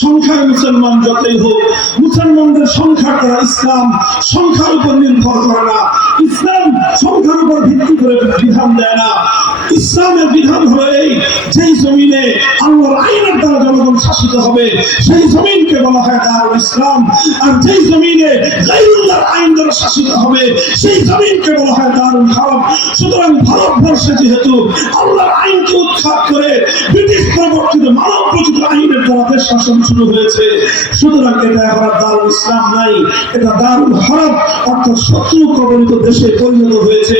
সংখ্যায় মুসলমান যতই হোক, মুসলমানদের সংখ্যার দ্বারা ইসলাম সংখ্যার উপর নির্ভর করে না। ইসলাম সংখ্যার উপর ভিত্তি করে বিধান দেয় না। ইসলামের বিধান হলো এই, যেই জমিনে আল্লাহর আইনের দ্বারা জনগণ শাসিত হবে সেই জমিনকে বলা হয় দারুল ইসলাম, আর যেই জমিনে গায়রুল্লাহর আইন দ্বারা শাসিত হবে সেই জমিনকে বলা হয় দারুল হারব। সুতরাং ভারতবর্ষে যেহেতু আল্লাহর আইনকে উৎখাত করে ব্রিটিশ প্রবর্তিত মানব রচিত আইনের দ্বারা দেশ শাসন শুরু হয়েছে, সুতরাং এটা এখন দারুল ইসলাম নাই, এটা দারুল হারব অর্থাৎ শত্রু কবলিত দেশে পরিণত হয়েছে।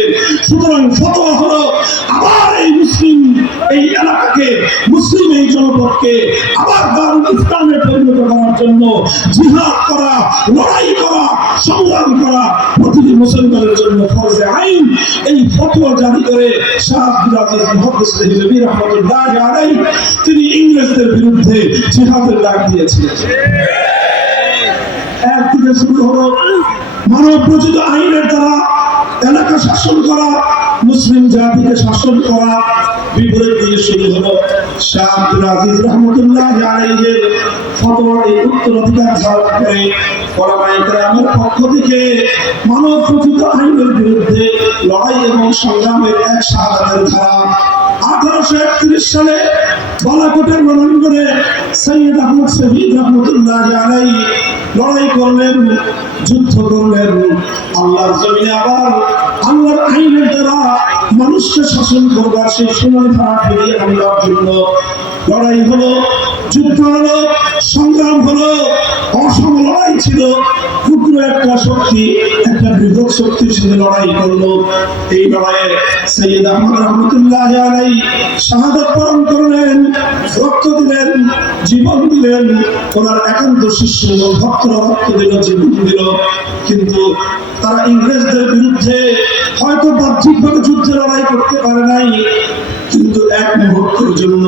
সুতরাং ফতোয়া হলো আবার এই মুসলিম এই এলাকাকে, মুসলিম এই জনপদকে আবার দারুল ইসলামে পরিণত করার জন্য জিহাদ করা, লড়াই করা, সংগ্রাম করা প্রতিটি মুসলমানের জন্য ফরজে আইন। এই ফতোয়া জারি করে শাহ আব্দুল আজিজ মুহাদ্দিস দেহলভী রাহমাতুল্লাহি আলাইহি তিনি ইংরেজদের বিরুদ্ধে জিহাদের ডাক দিয়েছিলেন। একদিকে শুরু হলো মানব রচিত আইনের দ্বারা এলাকা শাসন করা, মুসলিম জাতিকে শাসন করা, বিপরীত দিয়ে শুরু হলো শাহ আব্দুল আজিজ রাহমাতুল্লাহি আলাইহির ফতোয়ার এই উত্তরাধিকার ধারণ করে ওলামায়ে কেরামের পক্ষ থেকে মানব রচিত আইনের বিরুদ্ধে লড়াই এবং সংগ্রামের এক শাহাদাতের ধারা। 1831 সালে বালাকোটের রণাঙ্গনে সৈয়দ আহমদ শহীদ রাহমাতুল্লাহি আলাইহি লড়াই করলেন, যুদ্ধ করলেন, আল্লাহর জমিনে আবার আল্লাহর আইনের দ্বারা মানুষকে শাসন করবার সেই সময় ধারা ফিরিয়ে আনবার জন্য লড়াই হলো, যুদ্ধ হলো, সংগ্রাম হলো, অসম লড়াই ছিল। ক্ষুদ্র একটা শক্তি একটা বৃহৎ শক্তির সাথে লড়াই করলো। এই লড়াইয়ে সৈয়দ আহমদ রাহমাতুল্লাহি আলাইহি শাহাদাত বরণ করলেন, রক্ত দিলেন, জীবন দিলেন। ওনার একান্ত শিষ্য ভক্তরা রক্ত দিল, জীবন দিল। কিন্তু তারা ইংরেজদের বিরুদ্ধে হয়তো বাহ্যিকভাবে যুদ্ধে লড়াই করতে পারে নাই, কিন্তু এক মুহূর্তের জন্য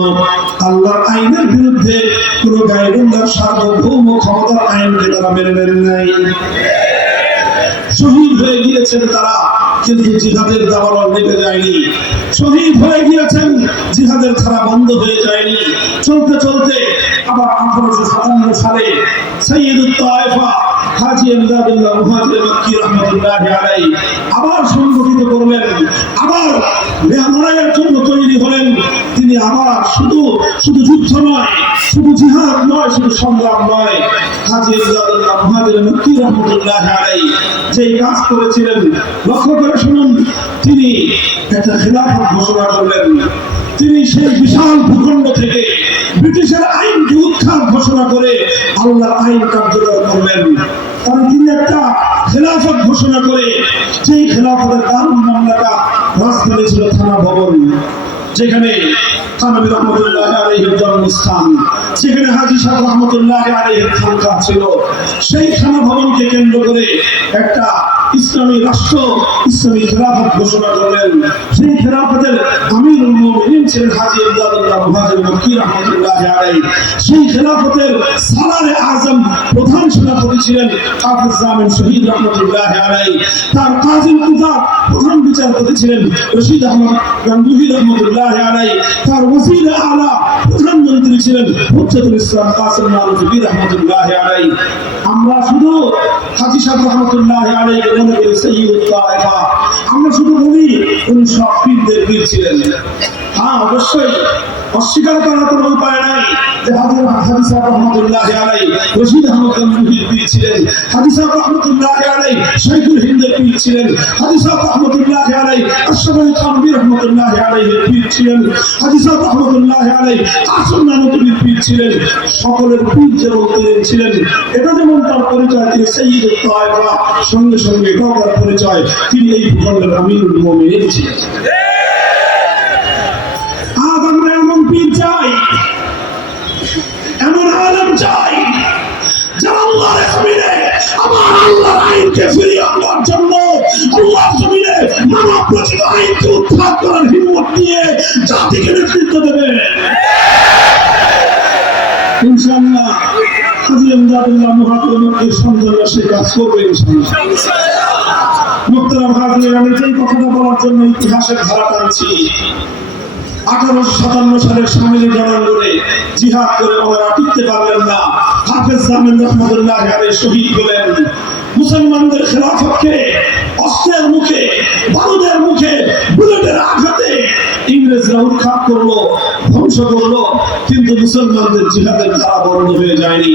আল্লাহর আইনের বিরুদ্ধে কোন গায়রুল্লাহর সার্বভৌম ক্ষমতার আইনকে তারা মেনে নেন নাই। শহীদ হয়ে গিয়েছেন তারা, কিন্তু জিহাদের দাওয়াল নিভে যায়নি। শহীদ হয়ে গিয়েছেন, জিহাদের ধারা বন্ধ হয়ে যায়নি। চলতে চলতে আবার 1857 সালে সৈয়দুত তায়েফা হাজী ইমদাদুল্লাহ মুহাজির মক্কি রাহমাতুল্লাহি আলাইহি আবার সংগঠিত করলেন, আবার লড়াইয়ের জন্য তৈরি হলেন। তিনি আবার শুধু যুদ্ধ নয়, শুধু জিহাদ নয়, শুধু সংগ্রাম নয়, হাজী ইমদাদুল্লাহ মুহাজির মক্কি রাহমাতুল্লাহি আলাইহি যেই কাজ করেছিলেন লক্ষ্য করে শুনুন। তিনি একটা খিলাফত ঘোষণা করলেন। তিনি সেই বিশাল ভূখণ্ড থেকে ব্রিটিশের আইনকে উৎখাত ঘোষণা করে আল্লাহর আইন কার্যকর করলেন। কারণ তিনি একটা খেলাফত ঘোষণা করে, যেই খেলাফতের দারুল মামলাকা রাজধানী ছিল থানা ভবন, যেখানে থানবী রহমতুল্লাহি আলাইহির জন্মস্থান, সেখানে হাজী সাহেব রহমতুল্লাহি আলাইহির খানকা ছিল। সেই থানা ভবনকে কেন্দ্র করে একটা ইসলামী রাষ্ট্র, ইসলামী খেলাফত ঘোষণা করলেন। সেই খেলাফতের আমিরুল মুমিনিন ছিলেন হাজী ইমদাদুল্লাহ মুহাজির মক্কি রাহমাতুল্লাহি আলাইহি। সেই খেলাফতের সালারে আজম প্রধান সেনাপতি ছিলেন হাফেজ জামিন শহীদ রাহমাতুল্লাহি আলাইহি। তার কাজী কুযাত প্রধান বিচারপতি ছিলেন রশিদ আহমদ গাঙ্গুহি রাহমাতুল্লাহি আলাইহি। তার ওয়াজির আলা প্রধানমন্ত্রী ছিলেন হুজ্জাতুল ইসলাম কাসিম নানভী রাহমাতুল্লাহি আলাইহি। আমরা শুধু হাজী সাহেব রাহমাতুল্লাহি আলাইহি মনে করি সৈয়দুত তায়েফা, আমরা শুধু বলি উনি সব পীরদের পীর ছিলেন। হ্যাঁ, অবশ্যই অস্বীকার করার কোনো উপায় নাই যে হাজী সাহেব রহমতুল্লাহি আলাইহি রশিদ আহমদ গাঙ্গুহির পীর ছিলেন, হাজী সাহেব রহমতুল্লাহি আলাইহি শাইখুল হিন্দের পীর ছিলেন, হাজী সাহেব রহমতুল্লাহি আলাইহি আশরাফ আলী থানভী রহমতুল্লাহি আলাইহির পীর ছিলেন, হাজী সাহেব রহমতুল্লাহি আলাইহি কাসিম নানভীর পীর ছিলেন। সকলের পীর যেমন তিনি ছিলেন, এটা যেমন তার পরিচয়, তিনি সৈয়দুত তায়েফা, সঙ্গে সঙ্গে এটার পরিচয় তিনি এই ভূখণ্ডের আমিরুল মুমিনিন ছিলেন। আজ আমরা এমন পীর চাই, এমন আলেম চাই, যারা আল্লাহর জমিনে আমার আল্লাহর আইনকে ফিরিয়ে আনবার জন্য, আল্লাহর জমিনে মানব রচিত আইনকে উৎখাত করার হিম্মত নিয়ে জাতিকে নেতৃত্ব দেবে। ইনশাআল্লাহ হাজী ইমদাদুল্লাহ মুহাজির মক্কির সন্তানরা সেই কাজ করবে ইনশাআল্লাহ। মুহতারাম হাজির, আমি যেই কথাটা বলার জন্য ইতিহাসের ধারা টানছি, 1857 সালের সামিলি রণাঙ্গনে জিহাদ করে ওনারা টিকতে পারলেন না। হাফেজ জামিল রহমাতুল্লাহ আলাইহি শহীদ হলেন। মুসলমানদের খেলাফতকে অস্ত্রের মুখে, বারুদের মুখে, বুলেটের আঘাতে ইংরেজরা উৎখাত করলো, ধ্বংস করলো, কিন্তু মুসলমানদের জিহাদের ধারা বন্ধ হয়ে যায়নি।